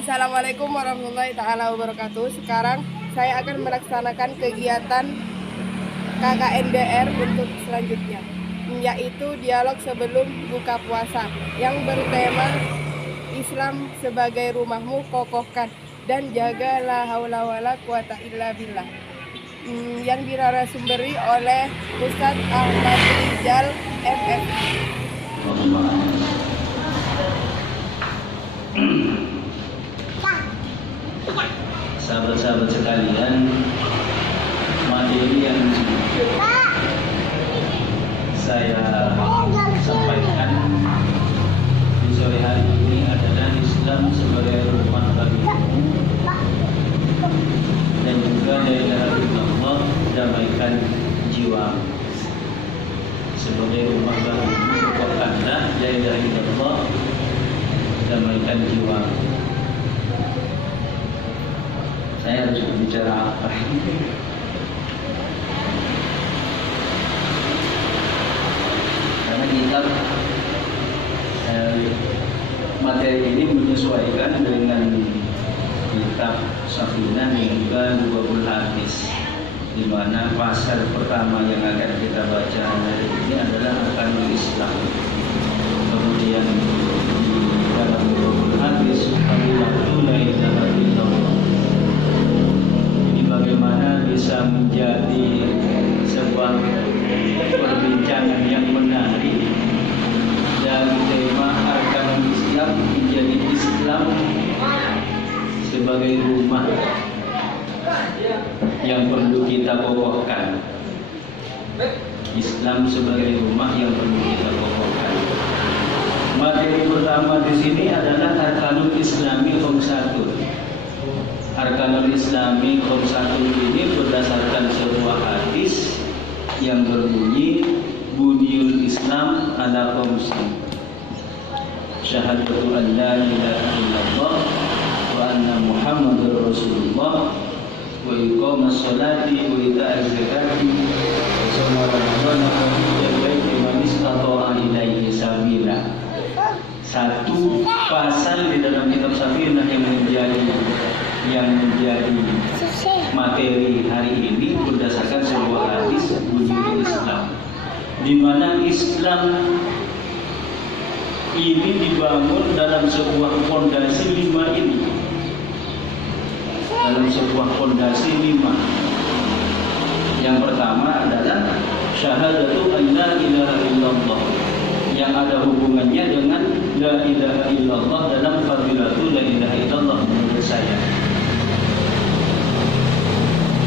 Assalamualaikum warahmatullahi taala wabarakatuh. Sekarang saya akan melaksanakan kegiatan KKNDR untuk selanjutnya, yaitu dialog sebelum buka puasa yang bertema Islam sebagai rumahmu, kokohkan dan jaga la haula wala quwata illa billah, yang dirarasumberi oleh Ustadz Ahmad Rizal MF. Sahabat-sahabat sekalian, materi yang saya sampaikan di sore hari ini adalah Islam sebagai rumah bagimu dan juga la ilaha illallah, damaikan jiwa. Sebagai rumah bagimu, kokohkanlah la ilaha illallah, damaikan jiwa. Saya harus berbicara apa? Karena kitab materi ini menyesuaikan dengan kitab Safinah dan juga 20 hadis, di mana pasal pertama yang akan kita baca hari ini adalah arkanul Islam. Kemudian di dalam 20 hadis fadilatu la ilaha illallah. Bagaimana bisa menjadi sebuah perbincangan yang menarik dari tema arkanul Islam, menjadi Islam sebagai rumah yang perlu kita kokohkan. Islam sebagai rumah yang perlu kita kokohkan. Materi pertama di sini adalah arkanul Islami khamsatun. Arkanul Islami khamsatun ini berdasarkan sebuah hadis yang berbunyi Bunyul Islam ala khamsin. Syahadatu an la ilaha illallah wa anna Muhammadar Rasulullah wa iqamas sholati wa ita'az zakati wa shauma ramadhana wa hajjal baiti man istata'a ilaihi sabila. Satu pasal di dalam kitab Safinah yang menjadi materi hari ini berdasarkan sebuah hadis Bunyul Islam, di mana Islam ini dibangun dalam sebuah fondasi 5 ini. Dalam sebuah fondasi 5. Yang pertama adalah syahadatu an la ilaha illallah, yang ada hubungannya dengan la ilaha illallah dalam fadilatu la ilaha illallah menurut saya.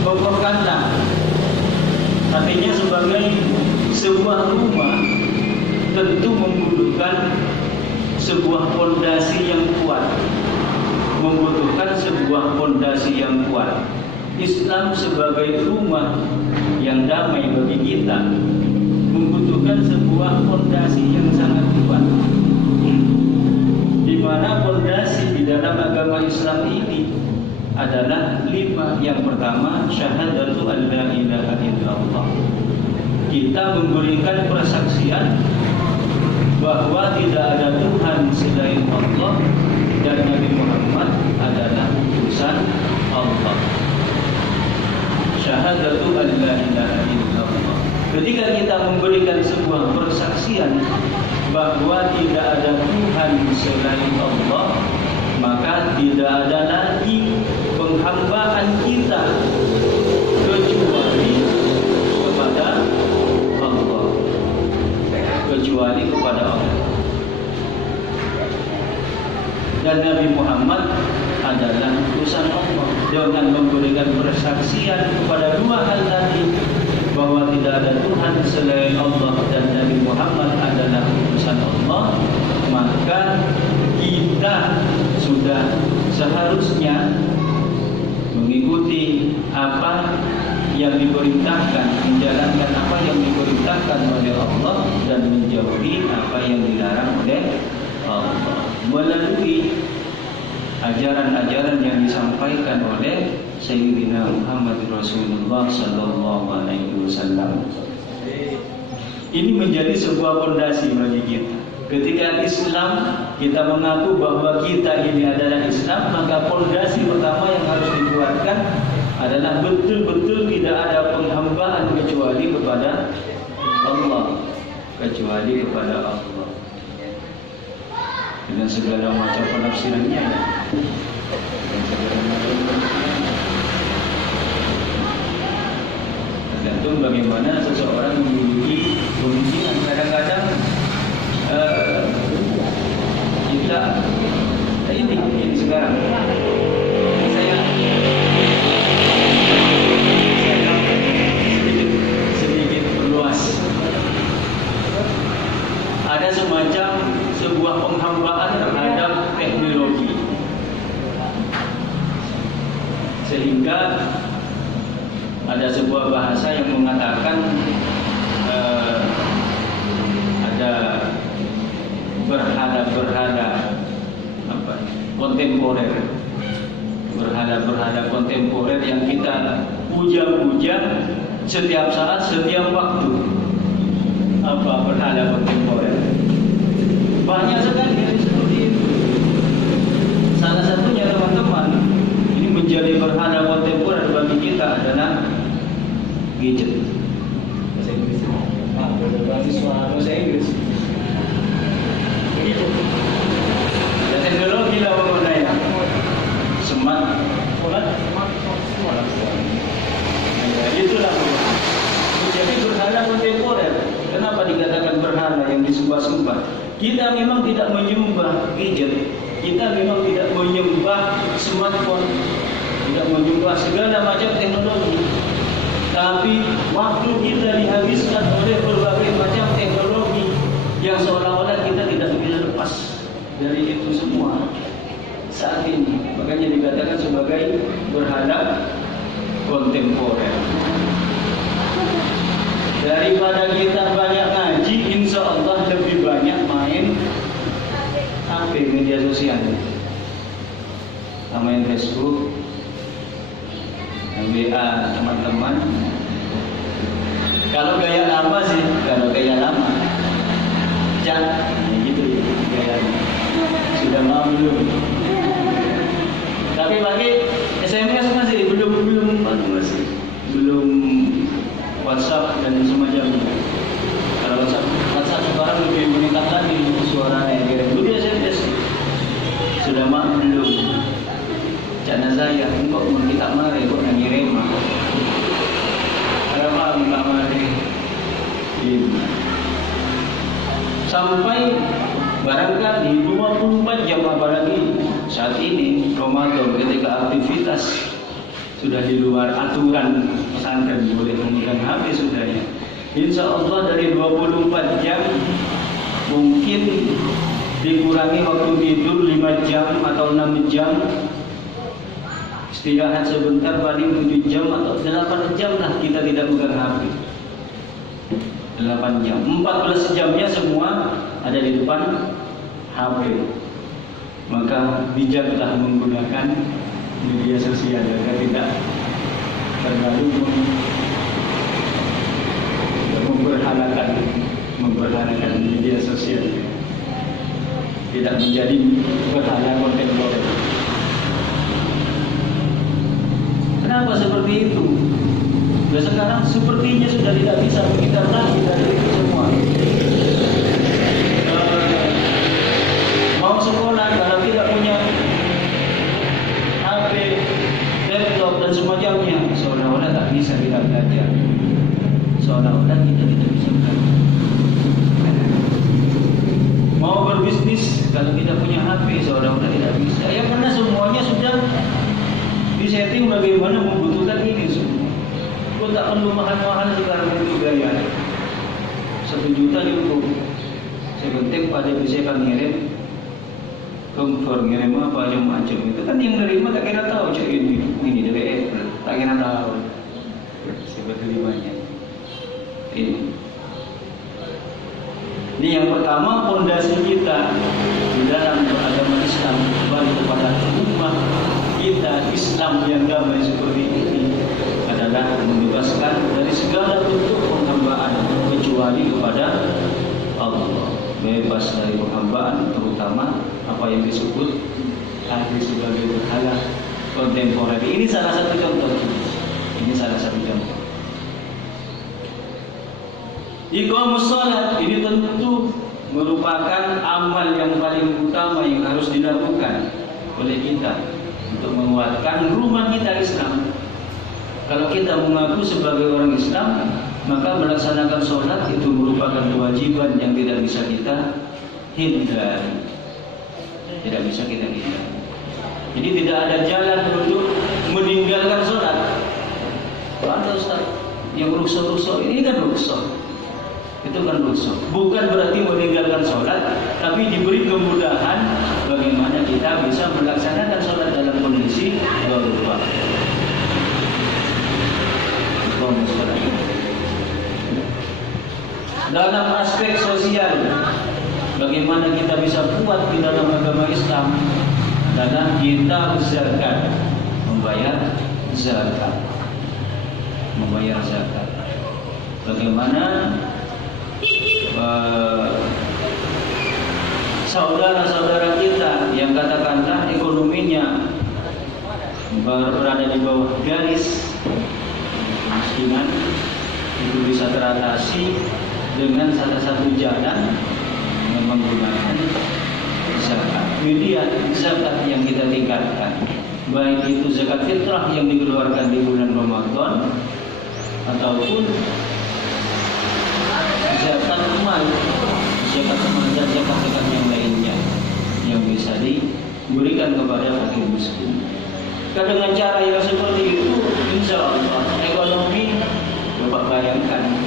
Kokohkanlah, artinya sebagai sebuah rumah tentu membutuhkan sebuah fondasi yang kuat, membutuhkan sebuah fondasi yang kuat. Islam sebagai rumah yang damai bagi kita membutuhkan sebuah fondasi yang sangat kuat, di mana fondasi di dalam agama Islam ini adalah 5. Yang pertama, syahadatu an la ilaha illallah. Kita memberikan persaksian bahwa tidak ada Tuhan selain Allah dan Nabi Muhammad adalah utusan Allah. Syahadatu an la ilaha illallah. Ketika kita memberikan sebuah persaksian bahwa tidak ada Tuhan selain Allah, maka tidak ada lagi penghambaan kita kecuali kepada Allah, kecuali kepada Allah. Dan Nabi Muhammad adalah utusan Allah. Dengan memberikan persaksian kepada 2 hal tadi, bahwa tidak ada Tuhan selain Allah dan Nabi Muhammad adalah utusan Allah, maka kita sudah seharusnya mengikuti apa yang diperintahkan, menjalankan apa yang diperintahkan oleh Allah dan menjauhi apa yang dilarang oleh Allah, melalui ajaran-ajaran yang disampaikan oleh Sayyidina Muhammad Rasulullah sallallahu alaihi wasallam. Ini menjadi sebuah fondasi bagi kita. Ketika Islam, kita mengaku bahwa kita ini adalah Islam, maka Maka pondasi pertama yang harus dibuatkan adalah betul-betul tidak ada penghambaan kecuali kepada Allah, kecuali kepada Allah dengan segala macam penafsirannya. Tergantung bagaimana seseorang memiliki pemikiran. Kadang-kadang kita ini sekarang saya sedikit berluas. Ada semacam sebuah penghambaan terhadap teknologi, sehingga ada sebuah bahasa yang mengatakan ada berhala-berhala kontemporer, berhala-berhala kontemporer yang kita puja-puja setiap saat, setiap waktu. Apa berhala kontemporer? Banyak sekali yang seperti itu. Salah satunya teman-teman, ini menjadi berhala kontemporer bagi kita adalah gadget. Bahasa Inggris. Bahasa Inggris. Begitu. Dan teknologi lah mengenai smartphone. Itulah menjadi berhala kontemporer. Kenapa dikatakan berhala yang disembah-sembah? Kita memang tidak menyembah gadget, kita memang tidak menyembah smartphone, tidak menyembah segala macam teknologi. Tapi waktu kita dihabiskan oleh berbagai macam teknologi yang seolah-olah kita tidak bisa lepas dari itu semua saat ini. Makanya dikatakan sebagai berhala kontemporer. Daripada kita banyak ngaji, insya Allah lebih banyak main HP, media sosial, main Facebook, WA teman-teman. Kalau gaya lama sih, kalau gaya lama, chat, gitu ya, gayanya sudah mau belum? Tapi bagi SMS masih belum WhatsApp dan semacamnya. Kalau WhatsApp sekarang lebih meningkat lagi suaranya. Dulu dia SMS sudah mak belum. Cana saya, kok mau kita mari kok ngirim mah. Ada apa kita mari? Sampai barangkali 24 jam, apalagi saat ini Ramadan ketika aktivitas sudah di luar aturan pesantren boleh memegang HP sudah ya. Insya Allah dari 24 jam mungkin dikurangi waktu tidur 5 jam atau 6 jam, istirahat sebentar paling 7 jam atau 8 jam lah kita tidak pegang HP. 8 jam, 14 jamnya semua ada di depan HP. Maka bijaklah menggunakan media sosial agar tidak terlalu memberhalakan media sosial, tidak menjadi berhala kontemporer. Kenapa seperti itu? Dan sekarang sepertinya sudah tidak bisa menghindar lagi dari itu semua. Mau sekolah kalau tidak punya HP, laptop dan semacamnya, seolah-olah tak bisa kita belajar, seolah-olah kita tidak bisa belajar. Mau berbisnis kalau tidak punya HP, seolah-olah tidak bisa. Ya karena semuanya sudah disetting bagaimana membutuhkan ini semua. Kau tak perlu mahal-mahal sekarang untuk gaya. 1 juta cukup. Sebentar pada bisa kan ngirim confirm, ngirim apa yang macam itu kan yang nerima tak kira tahu cak ini dari Apple, tak kira tahu sebenarnya ini yang pertama, pondasi kita di dalam beragama Islam kembali kepada ummah kita Islam yang damai seperti ini adalah membebaskan dari segala bentuk penghambaan kecuali kepada Allah. Bebas dari penghambaan, terutama apa yang disebut haji sebagai berhala kontemporer. Ini salah satu contoh. Ini salah satu contoh. Iqamus shalat ini tentu merupakan amal yang paling utama yang harus dilakukan oleh kita untuk menguatkan rumah kita Islam. Kalau kita mengaku sebagai orang Islam, maka melaksanakan sholat itu merupakan kewajiban yang tidak bisa kita hindari. Tidak bisa kita hindari. Jadi tidak ada jalan untuk meninggalkan sholat. Ada Ustaz yang rusuh-rusuh, ini kan rusuh. Itu kan rusuh. Bukan berarti meninggalkan sholat, tapi diberi kemudahan bagaimana kita bisa melaksanakan sholat dalam kondisi berubah. Dalam aspek sosial, bagaimana kita bisa kuat di dalam agama Islam adalah kita zakat, membayar zakat. Bagaimana saudara-saudara kita yang katakanlah ekonominya berada di bawah garis kemiskinan itu bisa teratasi dengan salah satu jalan yang menggunakan zakat. Kemudian zakat yang kita tingkatkan, baik itu zakat fitrah yang dikeluarkan di bulan Ramadan ataupun zakat mal dan zakat yang lainnya yang bisa diberikan kepada fakir miskin. Dengan cara yang seperti itu, insya Allah ekonomi Bapak bayangkan.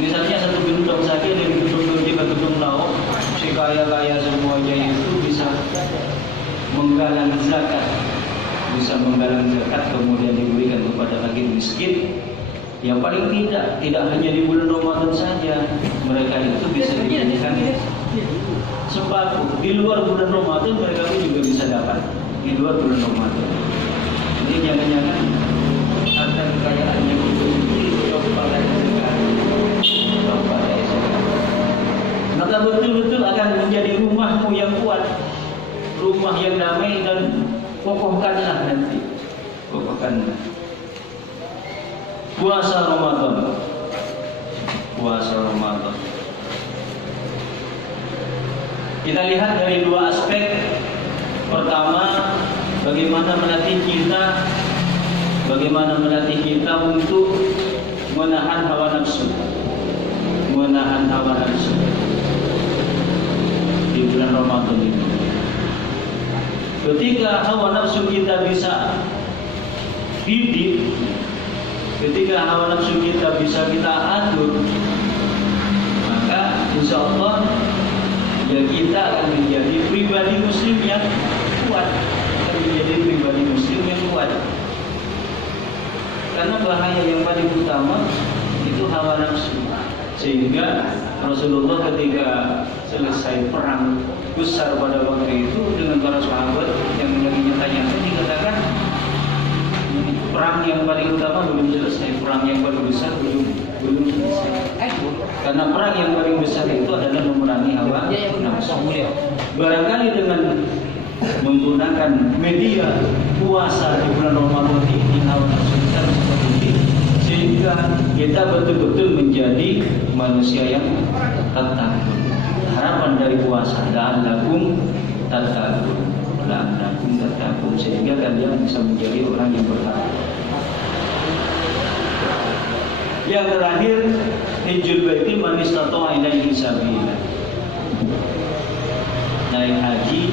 Misalnya satu gendong saja dari gedung ke gedung lauk, si kaya-kaya semuanya itu bisa menggalang zakat, kemudian diberikan kepada fakir miskin. Yang paling tidak hanya di bulan Ramadan saja, mereka itu bisa diberikan sembako. Di luar bulan Ramadan mereka pun juga bisa dapat. Di luar bulan Ramadan. Jadi jangan-jangan harta kekayaannya itu kepada zakat. Maka betul-betul akan menjadi rumahmu yang kuat, rumah yang damai, dan kokohkanlah nanti. Puasa Ramadan. Kita lihat dari dua aspek. Pertama, bagaimana melatih kita untuk menahan hawa nafsu. Di bulan Ramadan ini. Ketika hawa nafsu kita bisa didik, ketika hawa nafsu kita bisa kita atur, maka insya Allah ya kita akan menjadi pribadi muslim yang kuat. Karena bahaya yang paling utama itu hawa nafsu. Sehingga Rasulullah ketika selesai perang besar pada waktu itu dengan para sahabat yang lagi tanya, dikatakan perang yang paling utama belum selesai, perang yang paling besar belum selesai. Karena perang yang paling besar itu adalah memerangi hawa nafsu. Barangkali dengan menggunakan media puasa di bulan Ramadan ini, hawa nafsu kita seperti ini, sehingga kita betul-betul menjadi manusia yang tatakun. Harapan dari puasa la'allakum tatakun, sehingga kalian bisa menjadi orang yang bertakwa. Yang terakhir, hijjul baiti man istata'a ilaihi sabila. Naik haji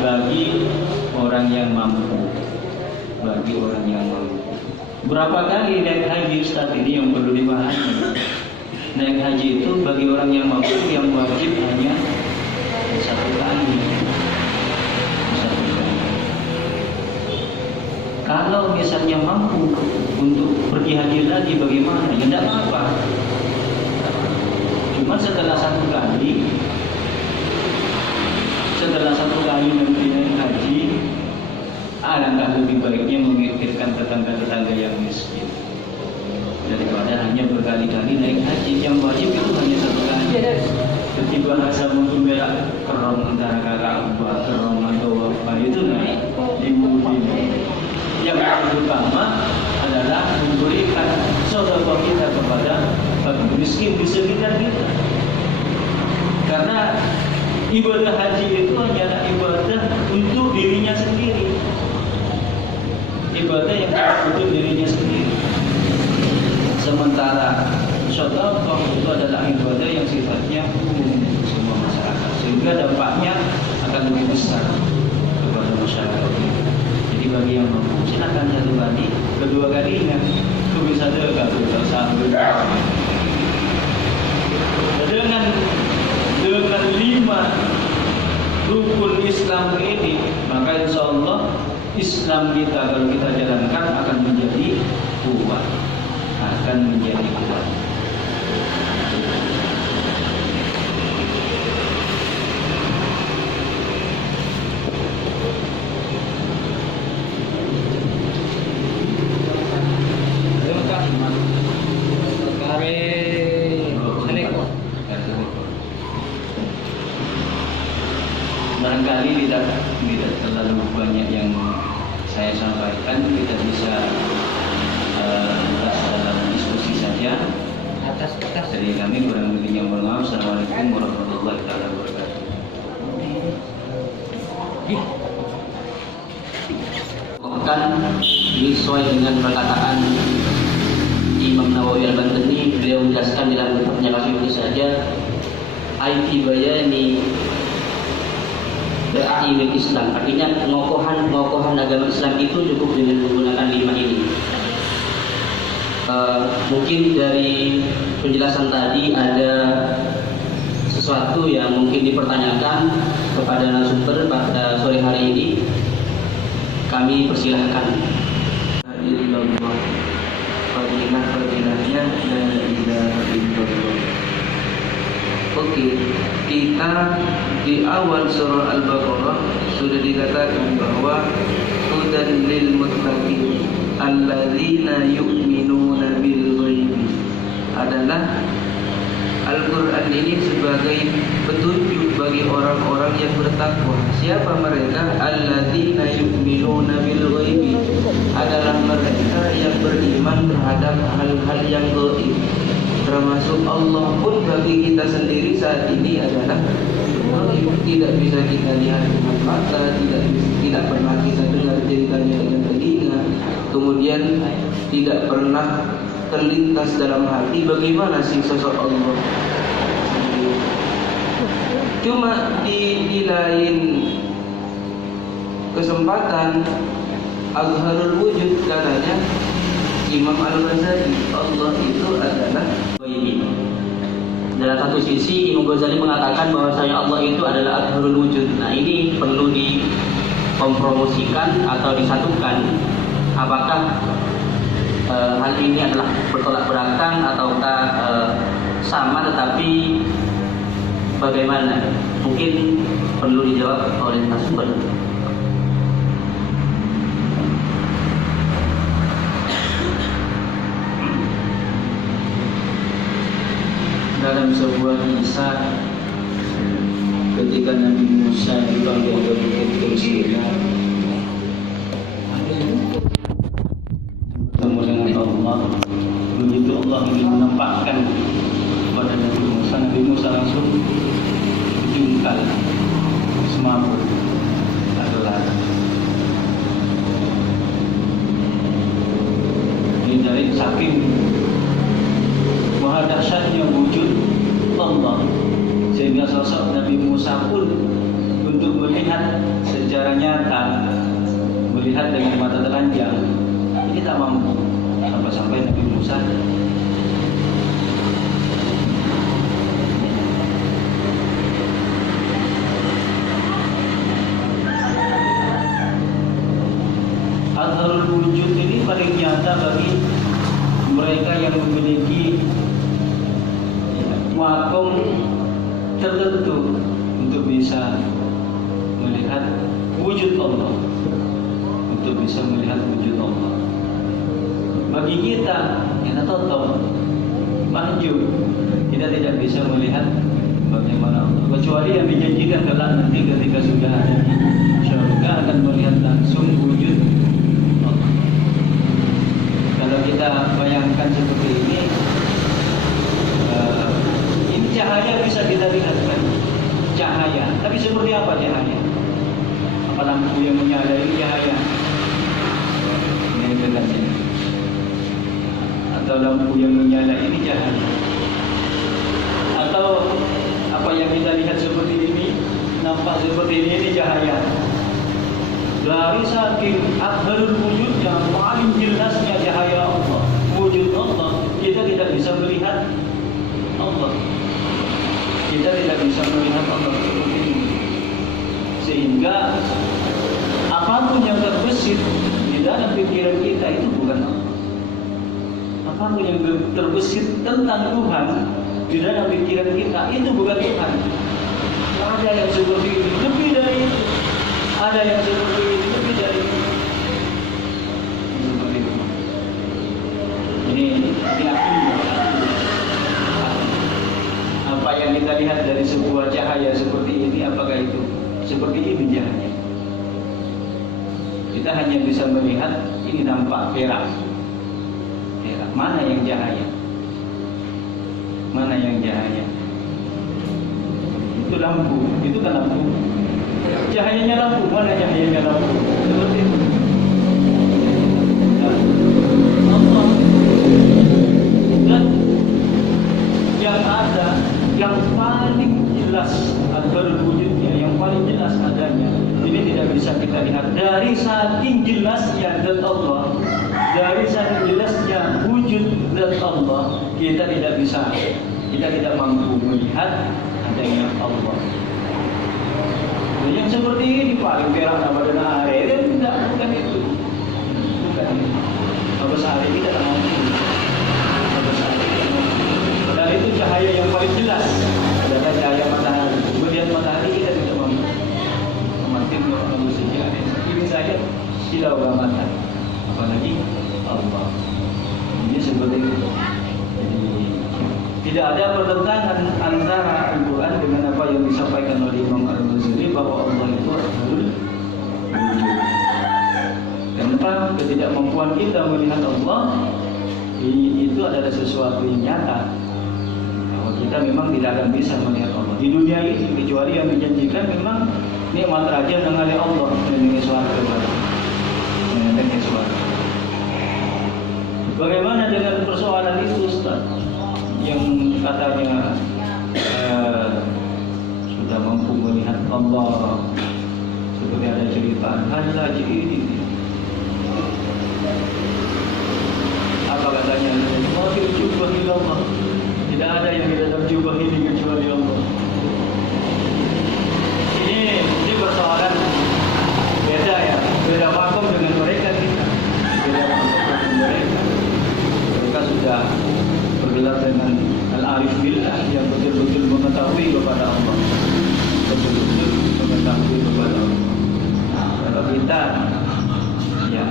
bagi orang yang mampu. Berapa kali naik haji Ustaz ini yang perlu dipahami? Naik haji itu bagi orang yang mampu, yang wajib hanya satu kali. Kalau misalnya mampu untuk pergi haji lagi bagaimana? Ya tidak apa-apa. Cuma setelah satu kali nanti naik haji, alangkah lebih baiknya memikirkan tetangga-tetangga yang miskin daripada hanya berkali-kali naik haji. Yang wajib itu hanya satu kali. Ketika bahasa mungkin kerong antara kakak, kerong atau Nah itu ibu ini. Yang paling utama adalah memberikan sedekah kita kepada fakir miskin di sekitar kita. Karena ibadah haji itu hanyalah ibadah untuk dirinya sendiri. Ibadah yang untuk dirinya sendiri. Sementara sedekah itu adalah ibadah yang sifatnya umum untuk semua masyarakat, sehingga dampaknya akan lebih besar kepada masyarakat. Jadi bagi yang mampu silakan satu kali, kedua kalinya itu bisa sedekah bersama. Dengan 5 rukun Islam ini, maka insya Allah Islam kita kalau kita jalankan akan menjadi kuat, akan menjadi kuat. Barangkali tidak terlalu banyak yang saya sampaikan, kita bisa dalam diskusi saja. Atas dari kami kurang lebihnya mohon maaf. Assalamualaikum warahmatullahi wabarakatuh. Bahkan sesuai dengan perkataan Imam Nawawi Al-Bantani, beliau menjelaskan dalam kitabnya kami itu saja Aiti Bayani Ilmu Islam, artinya pengokohan agama Islam itu cukup dengan menggunakan 5 ini. Mungkin dari penjelasan tadi ada sesuatu yang mungkin dipertanyakan kepada narasumber pada sore hari ini. Kami persilahkan. Fadilahnya dan Oke, kita di awal surah Al-Baqarah sudah dikatakan bahwa hudan lil muttaqin alladzina yu'minuna bil ghaibi, adalah Al-Quran ini sebagai petunjuk bagi orang-orang yang bertakwa. Siapa mereka? Alladzina yu'minuna bil ghaibi, adalah mereka yang beriman terhadap hal-hal yang gaib. Termasuk Allah pun bagi kita sendiri saat ini adalah tidak bisa kita lihat dengan mata, tidak pernah kita dengar ceritanya dengan telinga, kemudian tidak pernah terlintas dalam hati bagaimana sih sosok Allah. Cuma di lain kesempatan Azharul Wujud katanya Imam Al-Ghazali, Allah itu adalah ini. Dalam satu sisi Imam Ghazali mengatakan bahwasanya Allah itu adalah Azharul Wujud. Nah, ini perlu dikompromosikan atau disatukan. Apakah hal ini adalah bertolak belakang ataukah sama, tetapi bagaimana? Mungkin perlu dijawab oleh narasumber. Dalam sebuah kisah ketika Nabi Musa dipanggil ke Bukit Tursina bertemu dengan Allah, begitu Allah ingin menampakkan kepada Nabi Musa langsung jungkal semaput adalah ini dari saking maha dahsyatnya wujud Allah, sehingga sosok Nabi Musa pun untuk melihat secara nyata, melihat dengan mata telanjang ini tak mampu, sampai Nabi Musa Azharul Wujud ini paling nyata bagi mereka yang memiliki makom tertentu untuk bisa melihat wujud Allah, untuk bisa melihat wujud Allah. Bagi kita total mahjub, kita tidak bisa melihat Bagaimana Allah? Kecuali yang dijanjikan kelak nanti ketika sudah ada di surga akan melihat langsung wujud Allah. Kalau kita bayangkan seperti ini cahaya bisa kita lihat kan? Cahaya. Tapi seperti apa cahaya? Apa lampu yang menyala ini cahaya? Ini dekat sini. Atau lampu yang menyala ini cahaya? Atau apa yang kita lihat seperti ini, nampak seperti ini cahaya? Dari saking akbarul wujudnya, paling jelasnya cahaya Allah, wujud Allah, kita tidak bisa melihat Allah. Kita tidak bisa melihat Allah seperti ini. Sehingga apapun yang terbesit di dalam pikiran kita itu bukan Allah. Apapun yang terbesit tentang Tuhan di dalam pikiran kita itu bukan Tuhan. Ada yang seperti ini, lebih dari itu. Ada yang seperti ini, lebih dari itu. Seperti itu. Ini akil. Apa yang kita lihat dari sebuah cahaya seperti ini, apakah itu seperti ini cahaya? Kita hanya bisa melihat ini nampak perak. Perak. Mana yang cahaya? Mana yang cahaya? Itu lampu. Itu kan lampu. Cahayanya lampu. Mana cahayanya lampu? Seperti itu. Allah. Dan yang ada, yang paling jelas akbar wujudnya, yang paling jelas adanya, ini tidak bisa kita lihat. Dari saking jelasnya zat Allah, dari saking jelasnya wujud zat Allah, kita tidak mampu melihat adanya Allah. Yang seperti ini paling perak nama dan air, bukan itu. Bukan itu. Kalau sehari kita tidak mampu. Dan itu cahaya yang paling jelas adalah cahaya matahari. Kemudian matahari kita tidak mampu manusia. Ini saja silau mata. Apalagi Allah. Ini seperti itu. Jadi tidak ada pertentangan antara Al-Quran dengan apa yang disampaikan oleh Imam Al-Ghazali bahwa Allah itu adalah wujud. Kenapa ketidakmampuan kita melihat Allah itu adalah sesuatu yang nyata. Kita memang tidak akan bisa melihat Allah di dunia ini kecuali yang dijanjikan memang nikmat raja mengenai Allah mengenai suatu mengenai suatu. Bagaimana dengan persoalan itu, Ustaz? Yang katanya sudah mampu melihat Allah, seperti ada cerita hanya ini. Apa katanya? Mau dicoba Allah. Tidak ada yang di dalam jubah ini kecuali Allah. Ini persoalan beda ya, beda makom dengan mereka kita. Beda makom dengan mereka. Mereka sudah bergelar dengan al-arif billah yang betul-betul mengetahui kepada Allah. Betul-betul mengetahui kepada Allah. Kalau kita ya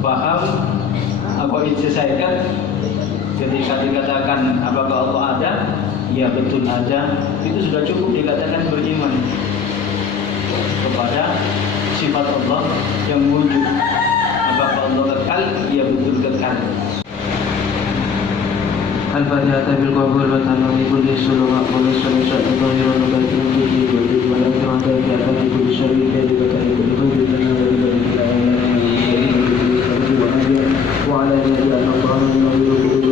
paham apa yang diselesaikan. Ketika dikatakan apakah Allah ada, ya betul ada, itu sudah cukup dikatakan beriman kepada sifat Allah yang wujud. Apakah Allah kekal, ya betul kekal. Al-Fatihah bil qabul wa tanwi kulli sulwa wa sallallahu alaihi wa sallam wa la ta'ala bi kulli syarrin wa ta'ala wa ala alihi wa sahbihi wa